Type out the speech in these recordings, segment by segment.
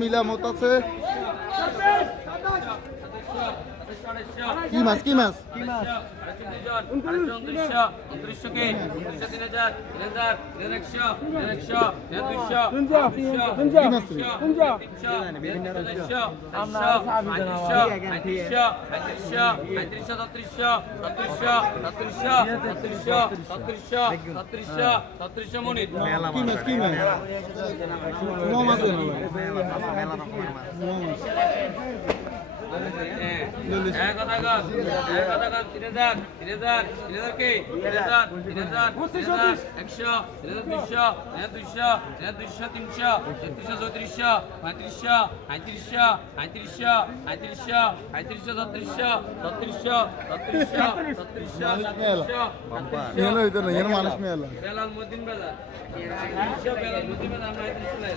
মিলামত আছে। কি মাছ কি মাছ? মনিট কি মাছ। একশো দুইশো দুইশো দুইশো তিনশো তেত্রিশশো চৌত্রিশশো পঁয়ত্রিশশো আঁত্রিশশো আঁত্রিশশো আঁত্রিশশো আঁত্রিশশো ছত্রিশশো ছত্রিশশো ছত্রিশশো ছত্রিশশো এখানে মানুষ মেলা বেলাল মদিন বাজার বেলাল মদিন বাজার আমরা আঁত্রিশশো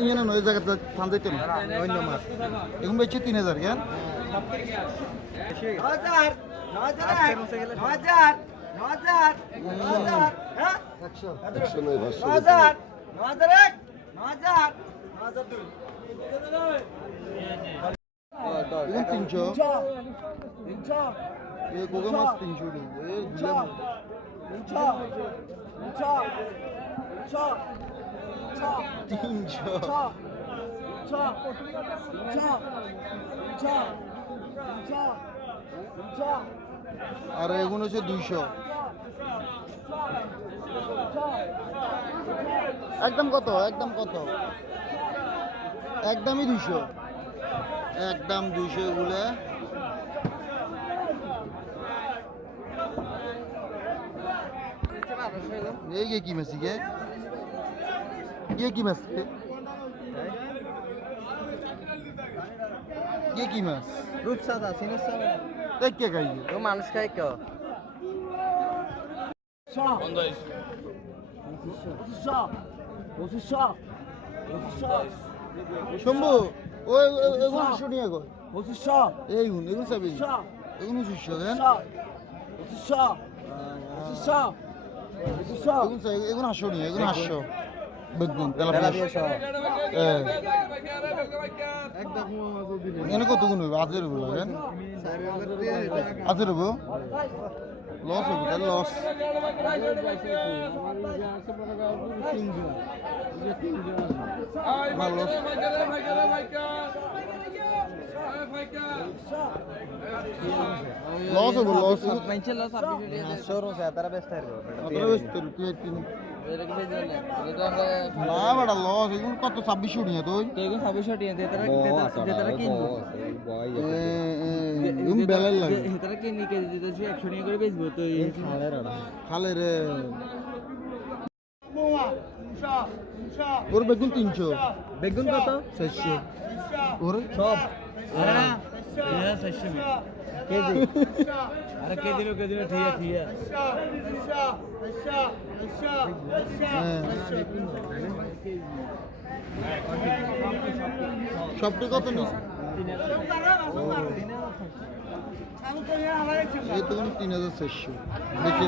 ইয়ে নয় জায়গাতে থান যাইতো না অন্য মাছ এখন বেচছে তিন হাজার কেন হাজার হাজার হাজার হাজার হাজার হ্যাঁ হাজার হাজার এক হাজার হাজার দুই এখন তিনশো এ গোগা মাছ তিনশো এ গুলা মাছ তিনশো আর এখন হচ্ছে দুইশো। একদম কত? একদম কত? একদমই দুইশো। একদম দুইশো এগুলো। গে কি মাছ গে গে কি মাছ গে কি মাছ? রূপসাদা সিনেস দেখ কে খাই ও মানুষ খাই কেউ শম্ভু ওই এগুলো আটশো নিয়ে গো। এই গুণ এগুলো চাবি। এগুলো দুশো কেন এগুলো চাই এগুলো আটশো নিয়ে এগুলো আটশো বেগুন এনে কত গুণ হইব? আজের হইব লাগেন আজের হইব? লস হইব তাহলে লস। লস। হইব লস। আপনারা ব্যস্ত রুপিয়া কিনে না বেটা লস এগুলো কত ছাব্বিশশো নিয়ে তুই এগুলো বেলার লাগে খালে রে ওর বেগুন তিনশো বেগুন কত চারশো ওর সব আরে কে দিল কে দিল ঠিক আছে ঠিক সবটি কত নিস এই তো তিন হাজার চারশো দেখে